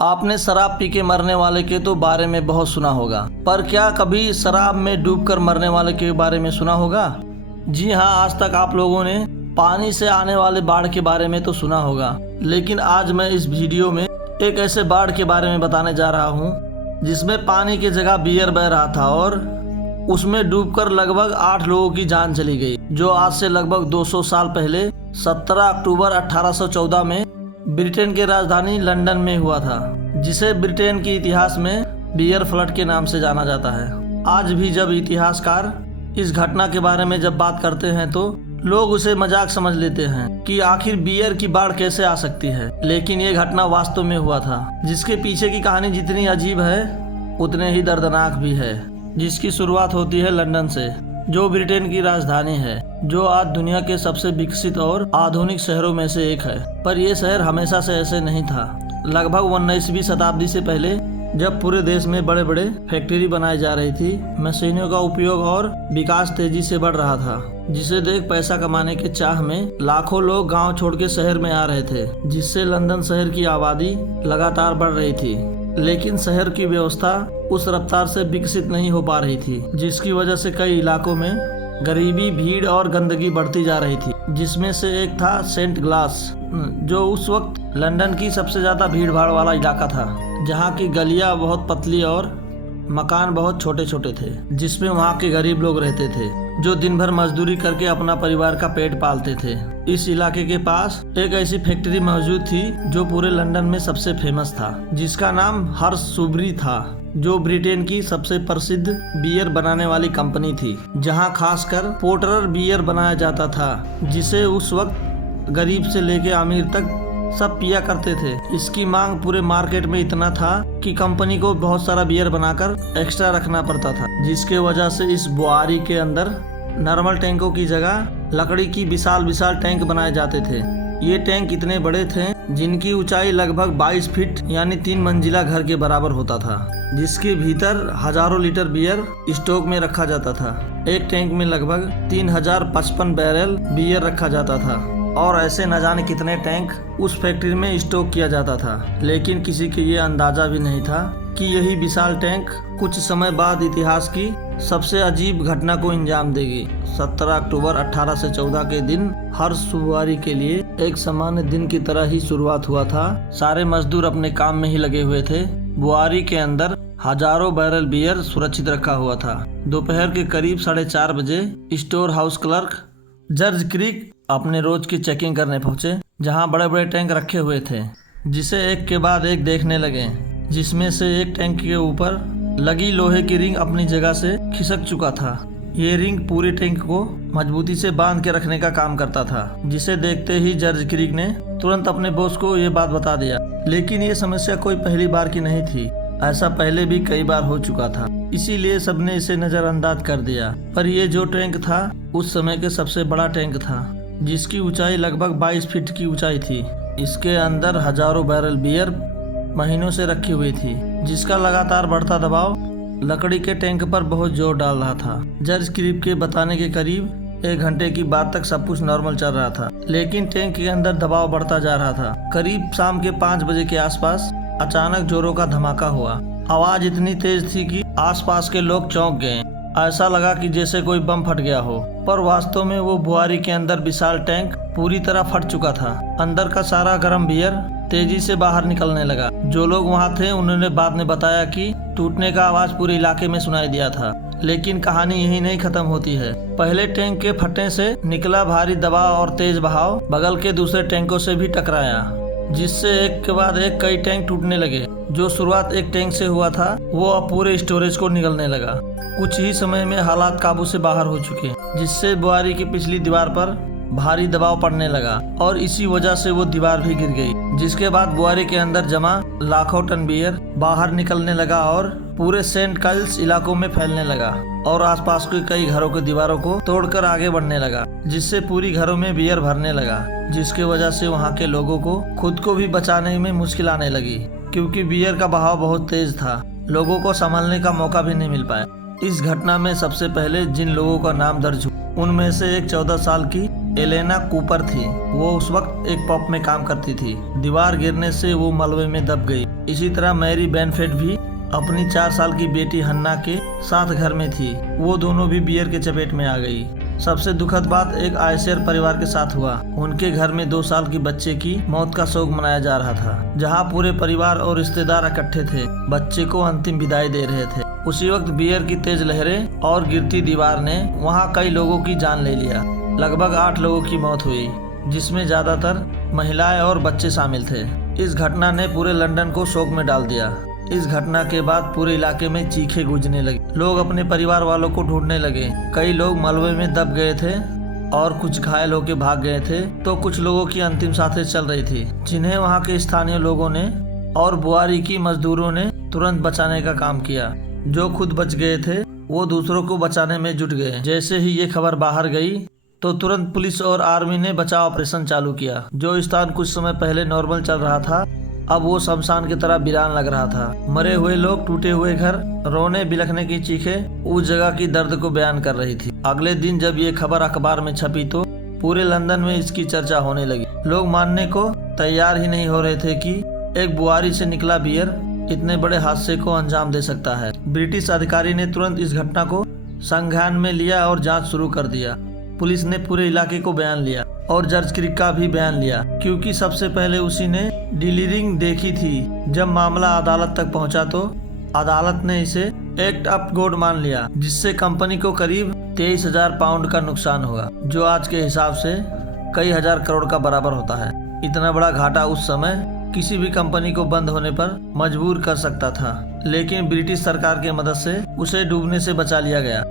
आपने शराब पी के मरने वाले के तो बारे में बहुत सुना होगा, पर क्या कभी शराब में डूबकर मरने वाले के बारे में सुना होगा? जी हाँ, आज तक आप लोगों ने पानी से आने वाले बाढ़ के बारे में तो सुना होगा, लेकिन आज मैं इस वीडियो में एक ऐसे बाढ़ के बारे में बताने जा रहा हूँ जिसमें पानी की जगह बियर बह रहा था और उसमें डूबकर लगभग 8 लोगों की जान चली गई, जो आज से लगभग 200 साल पहले 17 अक्टूबर 1814 में ब्रिटेन की राजधानी लंदन में हुआ था, जिसे ब्रिटेन के इतिहास में बियर फ्लड के नाम से जाना जाता है। आज भी जब इतिहासकार इस घटना के बारे में जब बात करते हैं तो लोग उसे मजाक समझ लेते हैं कि आखिर बियर की बाढ़ कैसे आ सकती है, लेकिन ये घटना वास्तव में हुआ था, जिसके पीछे की कहानी जितनी अजीब है उतने ही दर्दनाक भी है। जिसकी शुरुआत होती है लंदन से, जो ब्रिटेन की राजधानी है, जो आज दुनिया के सबसे विकसित और आधुनिक शहरों में से एक है। पर यह शहर हमेशा से ऐसे नहीं था। लगभग 19वीं शताब्दी से पहले जब पूरे देश में बड़े बड़े फैक्ट्री बनाई जा रही थी, मशीनों का उपयोग और विकास तेजी से बढ़ रहा था, जिसे देख पैसा कमाने के चाह में लाखों लोग गांव छोड़ के शहर में आ रहे थे, जिससे लंदन शहर की आबादी लगातार बढ़ रही थी। लेकिन शहर की व्यवस्था उस रफ्तार से विकसित नहीं हो पा रही थी, जिसकी वजह से कई इलाकों में गरीबी, भीड़ और गंदगी बढ़ती जा रही थी, जिसमें से एक था सेंट ग्लास, जो उस वक्त लंदन की सबसे ज्यादा भीड़ भाड़ वाला इलाका था, जहाँ की गलियां बहुत पतली और मकान बहुत छोटे छोटे थे, जिसमें वहाँ के गरीब लोग रहते थे, जो दिन भर मजदूरी करके अपना परिवार का पेट पालते थे। इस इलाके के पास एक ऐसी फैक्ट्री मौजूद थी जो पूरे लंदन में सबसे फेमस था, जिसका नाम हर्शसबरी था, जो ब्रिटेन की सबसे प्रसिद्ध बियर बनाने वाली कंपनी थी, जहां खासकर पोर्टर बियर बनाया जाता था, जिसे उस वक्त गरीब से लेके अमीर तक सब पिया करते थे। इसकी मांग पूरे मार्केट में इतना था कि कंपनी को बहुत सारा बियर बनाकर एक्स्ट्रा रखना पड़ता था, जिसके वजह से इस बुआरी के अंदर नॉर्मल टैंकों की जगह लकड़ी की विशाल विशाल टैंक बनाए जाते थे। ये टैंक इतने बड़े थे जिनकी ऊंचाई लगभग 22 फीट यानी 3 मंजिला घर के बराबर होता था, जिसके भीतर हजारों लीटर बियर स्टॉक में रखा जाता था। एक टैंक में लगभग 3055 बैरल बियर रखा जाता था और ऐसे न जाने कितने टैंक उस फैक्ट्री में स्टॉक किया जाता था। लेकिन किसी को ये अंदाजा भी नहीं था कि यही विशाल टैंक कुछ समय बाद इतिहास की सबसे अजीब घटना को अंजाम देगी। 17 अक्टूबर 1814 के दिन हर्शसबरी के लिए एक सामान्य दिन की तरह ही शुरुआत हुआ था। सारे मजदूर अपने काम में ही लगे हुए थे। बुआरी के अंदर हजारों बैरल बियर सुरक्षित रखा हुआ था। दोपहर के करीब 4:30 बजे स्टोर हाउस क्लर्क जॉर्ज क्रिक अपने रोज की चेकिंग करने पहुंचे, जहां बड़े बड़े टैंक रखे हुए थे, जिसे एक के बाद एक देखने लगे, जिसमें से एक टैंक के ऊपर लगी लोहे की रिंग अपनी जगह से खिसक चुका था। ये रिंग पूरे टैंक को मजबूती से बांध के रखने का काम करता था, जिसे देखते ही जॉर्ज क्रिक ने तुरंत अपने बॉस को ये बात बता दिया। लेकिन ये समस्या कोई पहली बार की नहीं थी, ऐसा पहले भी कई बार हो चुका था, इसीलिए सबने इसे नजरअंदाज कर दिया। पर ये जो टैंक था उस समय के सबसे बड़ा टैंक था, जिसकी ऊंचाई लगभग 22 फीट की ऊंचाई थी। इसके अंदर हजारों बैरल बियर महीनों से रखी हुई थी, जिसका लगातार बढ़ता दबाव लकड़ी के टैंक पर बहुत जोर डाल रहा था। जॉर्ज क्रिक के बताने के करीब 1 घंटे की बाद तक सब कुछ नॉर्मल चल रहा था, लेकिन टैंक के अंदर दबाव बढ़ता जा रहा था। करीब शाम के 5 बजे के आसपास अचानक जोरों का धमाका हुआ। आवाज इतनी तेज थी कि आसपास के लोग चौंक गए। ऐसा लगा कि जैसे कोई बम फट गया हो, पर वास्तव में वो बुआरी के अंदर विशाल टैंक पूरी तरह फट चुका था। अंदर का सारा गर्म बियर तेजी से बाहर निकलने लगा। जो लोग वहाँ थे उन्होंने बाद में बताया कि टूटने का आवाज पूरे इलाके में सुनाई दिया था। लेकिन कहानी यही नहीं खत्म होती है। पहले टैंक के फटने से निकला भारी दबाव और तेज बहाव बगल के दूसरे टैंकों से भी टकराया, जिससे एक के बाद एक कई टैंक टूटने लगे। जो शुरुआत एक टैंक से हुआ था वो अब पूरे स्टोरेज को निगलने लगा। कुछ ही समय में हालात काबू से बाहर हो चुके, जिससे बुआरी की पिछली दीवार पर भारी दबाव पड़ने लगा और इसी वजह से वो दीवार भी गिर गई, जिसके बाद बुआरी के अंदर जमा लाखों टन बियर बाहर निकलने लगा और पूरे सेंट काइल्स इलाकों में फैलने लगा और आसपास के कई घरों की दीवारों को तोड़कर आगे बढ़ने लगा, जिससे पूरी घरों में बियर भरने लगा, जिसके वजह से वहाँ के लोगों को खुद को भी बचाने में मुश्किल आने लगी, क्योंकि बियर का बहाव बहुत तेज था। लोगों को संभलने का मौका भी नहीं मिल पाया। इस घटना में सबसे पहले जिन लोगों का नाम दर्ज हुआ उनमें से एक 14 साल की एलेना कूपर थी। वो उस वक्त एक पब में काम करती थी। दीवार गिरने से वो मलबे में दब गई इसी तरह मैरी बेनफेट भी अपनी 4 साल की बेटी हन्ना के साथ घर में थी। वो दोनों भी बियर के चपेट में आ गई। सबसे दुखद बात एक आयशर परिवार के साथ हुआ। उनके घर में 2 साल की बच्चे की मौत का शोक मनाया जा रहा था, जहां पूरे परिवार और रिश्तेदार इकट्ठे थे, बच्चे को अंतिम विदाई दे रहे थे। उसी वक्त बियर की तेज लहरें और गिरती दीवार ने वहां कई लोगों की जान ले लिया। लगभग 8 लोगों की मौत हुई, जिसमें ज्यादातर महिलाएं और बच्चे शामिल थे। इस घटना ने पूरे लंदन को शोक में डाल दिया। इस घटना के बाद पूरे इलाके में चीखें गूंजने लगी। लोग अपने परिवार वालों को ढूंढने लगे। कई लोग मलबे में दब गए थे और कुछ घायल होकर भाग गए थे, तो कुछ लोगों की अंतिम सांसें चल रही थी, जिन्हें वहां के स्थानीय लोगों ने और बुआरी की मजदूरों ने तुरंत बचाने का काम किया। जो खुद बच गए थे वो दूसरों को बचाने में जुट गए। जैसे ही ये खबर बाहर गई तो तुरंत पुलिस और आर्मी ने बचाव ऑपरेशन चालू किया। जो स्थान कुछ समय पहले नॉर्मल चल रहा था, अब वो शमशान की तरह वीरान लग रहा था। मरे हुए लोग, टूटे हुए घर, रोने बिलखने की चीखें उस जगह की दर्द को बयान कर रही थी। अगले दिन जब ये खबर अखबार में छपी तो पूरे लंदन में इसकी चर्चा होने लगी। लोग मानने को तैयार ही नहीं हो रहे थे कि एक बुआरी से निकला बियर इतने बड़े हादसे को अंजाम दे सकता है। ब्रिटिश अधिकारी ने तुरंत इस घटना को संज्ञान में लिया और जांच शुरू कर दिया। पुलिस ने पूरे इलाके को बयान लिया और जज क्रिक का भी बयान लिया, क्योंकि सबसे पहले उसी ने डीलिंग देखी थी। जब मामला अदालत तक पहुंचा तो अदालत ने इसे एक्ट ऑफ गॉड मान लिया, जिससे कंपनी को करीब 23,000 पाउंड का नुकसान हुआ, जो आज के हिसाब से कई हजार करोड़ का बराबर होता है। इतना बड़ा घाटा उस समय किसी भी कंपनी को बंद होने पर मजबूर कर सकता था, लेकिन ब्रिटिश सरकार की मदद से उसे डूबने से बचा लिया गया।